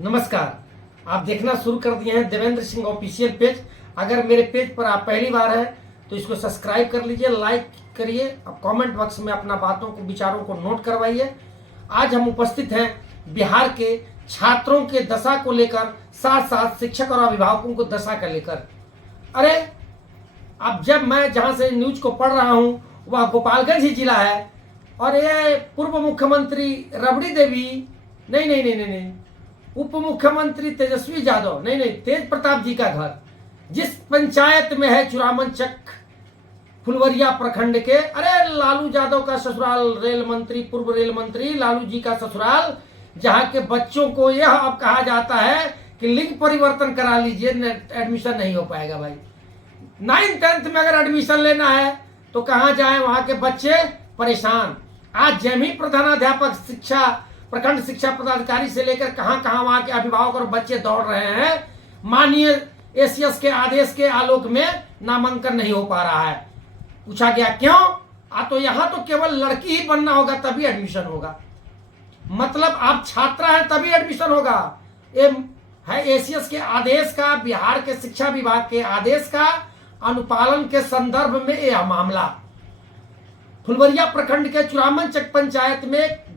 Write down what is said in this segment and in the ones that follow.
नमस्कार। आप देखना शुरू कर दिए हैं देवेंद्र सिंह ऑफिशियल पेज। अगर मेरे पेज पर आप पहली बार हैं तो इसको सब्सक्राइब कर लीजिए, लाइक करिए, अब कमेंट बॉक्स में अपना बातों को विचारों को नोट करवाइए। आज हम उपस्थित हैं बिहार के छात्रों के दशा को लेकर, साथ साथ शिक्षक और अभिभावकों को दशा का लेकर। अरे अब जब मैं जहां से न्यूज को पढ़ रहा हूं वह गोपालगंज ही जिला है और ये पूर्व मुख्यमंत्री रबड़ी देवी नहीं, उप मुख्यमंत्री तेजस्वी यादव नहीं, तेज प्रताप जी का घर जिस पंचायत में है चुरामनचक फुलवरिया प्रखंड के, अरे लालू यादव का ससुराल, रेल मंत्री, पूर्व रेल मंत्री लालू जी का ससुराल, जहां के बच्चों को यह अब कहा जाता है कि लिंग परिवर्तन करा लीजिए, एडमिशन नहीं हो पाएगा। भाई 9th-10th में अगर एडमिशन लेना है तो कहां जाएं, वहां के बच्चे परेशान। आज जैमी प्रधानाध्यापक शिक्षा, प्रखंड शिक्षा पदाधिकारी से लेकर कहां वहां के अभिभावक और बच्चे दौड़ रहे हैं। माननीय एसीएस के आदेश के आलोक में नामांकन नहीं हो पा रहा है। पूछा गया क्यों? तो यहां तो केवल लड़की ही बनना होगा तभी एडमिशन होगा। मतलब आप छात्रा है तभी एडमिशन होगा। ये है एसीएस के आदेश का, बिहार के शिक्षा विभाग के आदेश का अनुपालन के संदर्भ में यह मामला। फुलवरिया प्रखंड के चुरामनचक पंचायत में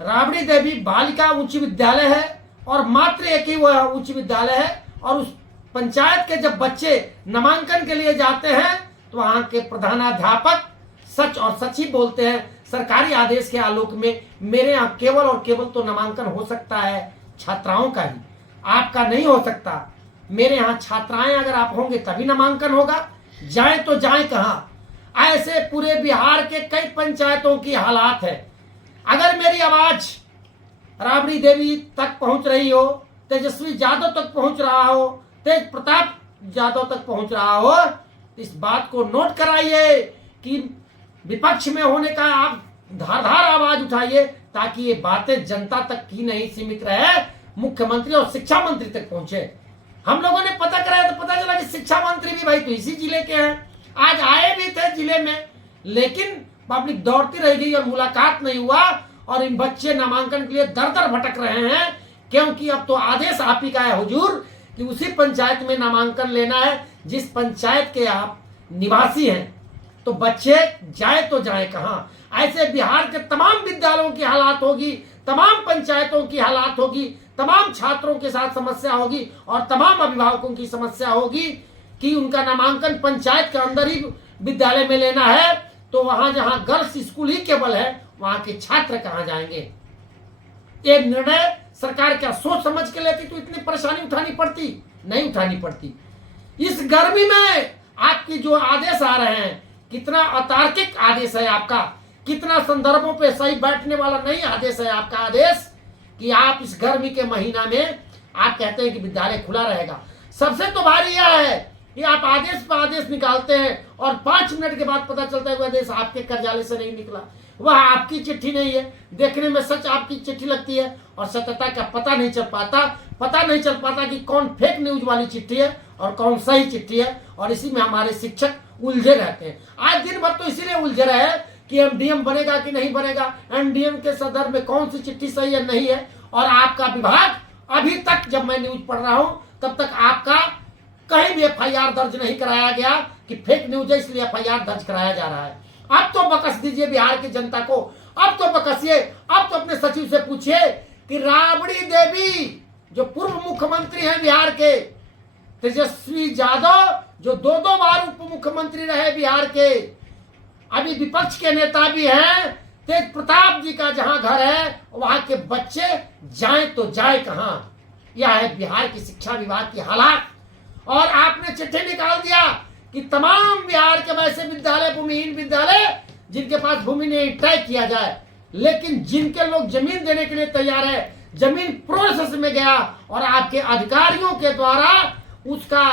राबड़ी देवी बालिका उच्च विद्यालय है और मात्र एक ही वह उच्च विद्यालय है। और उस पंचायत के जब बच्चे नामांकन के लिए जाते हैं तो वहां के प्रधानाध्यापक सच और सच ही बोलते हैं। सरकारी आदेश के आलोक में मेरे यहाँ केवल और केवल तो नामांकन हो सकता है छात्राओं का ही, आपका नहीं हो सकता। मेरे यहाँ छात्राएं अगर आप होंगे तभी नामांकन होगा। जाए तो जाए कहां? ऐसे पूरे बिहार के कई पंचायतों की हालात है। अगर मेरी आवाज राबड़ी देवी तक पहुंच रही हो, तेजस्वी यादव तक पहुंच रहा हो, तेज प्रताप यादव तक पहुंच रहा हो, इस बात को नोट कराइए कि विपक्ष में होने का आप धारदार आवाज उठाइए ताकि ये बातें जनता तक ही नहीं सीमित रहे, मुख्यमंत्री और शिक्षा मंत्री तक पहुंचे। हम लोगों ने पता कराया तो पता चला कि शिक्षा मंत्री भी भाई तो इसी जिले के हैं। आज आए भी थे जिले में, लेकिन पब्लिक दौड़ती रह गई और मुलाकात नहीं हुआ। और इन बच्चे नामांकन के लिए दर दर भटक रहे हैं क्योंकि अब तो आदेश आप ही का है हुजूर कि उसी पंचायत में नामांकन लेना है जिस पंचायत के आप निवासी हैं। तो बच्चे जाए तो जाए कहां? ऐसे बिहार के तमाम विद्यालयों की हालात होगी, तमाम पंचायतों की हालात होगी, तमाम छात्रों के साथ समस्या होगी और तमाम अभिभावकों की समस्या होगी कि उनका नामांकन पंचायत के अंदर ही विद्यालय में लेना है। तो वहां जहां गर्ल्स स्कूल ही केवल है वहां के छात्र कहां जाएंगे? ये निर्णय सरकार क्या सोच समझ के लेती तो इतनी परेशानी उठानी पड़ती? नहीं उठानी पड़ती। इस गर्मी में आपकी जो आदेश आ रहे हैं, कितना अतार्किक आदेश है आपका, कितना संदर्भों पे सही बैठने वाला नहीं आदेश है आपका आदेश कि आप इस गर्मी के महीना में आप कहते हैं कि विद्यालय खुला रहेगा। सबसे तो भारी यह है कि आप आदेश पर आदेश निकालते हैं और 5 मिनट के बाद पता चलता है कि आदेश आपके कार्यालय से नहीं निकला, वह आपकी चिट्ठी नहीं है। देखने में सच आपकी चिट्ठी लगती है और सत्यता का पता नहीं चल पाता कि कौन फेक न्यूज वाली चिट्ठी है और कौन सही चिट्ठी है। और इसी में हमारे शिक्षक उलझे रहते हैं। आज दिन भर तो इसीलिए उलझे रहे कि एमडीएम बनेगा कि नहीं बनेगा, एमडीएम के संदर्भ में कौन सी चिट्ठी सही है नहीं है। और आपका विभाग अभी तक, जब मैं न्यूज पढ़ रहा हूं तब तक आपका कहीं भी एफआईआर दर्ज नहीं कराया गया कि फेक न्यूज है इसलिए एफआईआर दर्ज कराया जा रहा है। अब तो बकस दीजिए बिहार की जनता को, अब तो बकसिए। अब तो अपने सचिव से पूछिए कि राबड़ी देवी जो पूर्व मुख्यमंत्री हैं बिहार के, तेजस्वी यादव जो 2 बार उप मुख्यमंत्री रहे बिहार के, अभी विपक्ष के नेता भी हैं, तेज प्रताप जी का जहां घर है वहां के बच्चे जाए तो जाए कहां? यह है बिहार की शिक्षा विभाग की हालात। और आपने चिट्ठी निकाल दिया कि तमाम बिहार के वैसे विद्यालय, भूमिहीन विद्यालय जिनके पास भूमि नहीं तय किया जाए, लेकिन जिनके लोग जमीन देने के लिए तैयार है, जमीन प्रोसेस में गया और आपके अधिकारियों के द्वारा उसका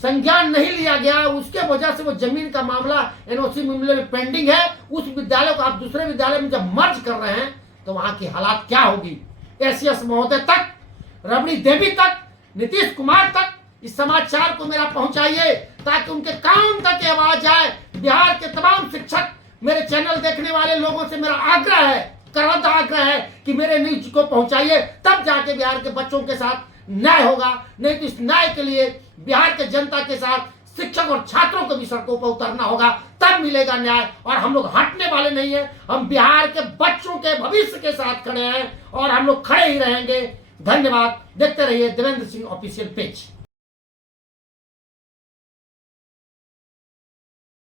संज्ञान नहीं लिया गया, उसके वजह से वो जमीन का मामला एनओसी मामले में पेंडिंग है। उस विद्यालय को आप दूसरे विद्यालय में जब मर्ज कर रहे हैं तो वहां की हालात क्या होगी? एसीएस महोदय तक, रबड़ी देवी तक, नीतीश कुमार तक इस समाचार को मेरा पहुंचाइए ताकि उनके कान तक आवाज आए। बिहार के तमाम शिक्षक, मेरे चैनल देखने वाले लोगों से मेरा आग्रह है, करवट रहे हैं कि मेरे न्यूज को पहुंचाइए, तब जाके बिहार के बच्चों के साथ न्याय होगा। नहीं तो इस न्याय के लिए बिहार के जनता के साथ शिक्षक और छात्रों को भी सड़कों पर उतरना होगा, तब मिलेगा न्याय। और हम लोग हटने वाले नहीं है, हम बिहार के बच्चों के भविष्य के साथ खड़े हैं और हम लोग खड़े ही रहेंगे। धन्यवाद। देखते रहिए देवेंद्र सिंह ऑफिशियल पेज।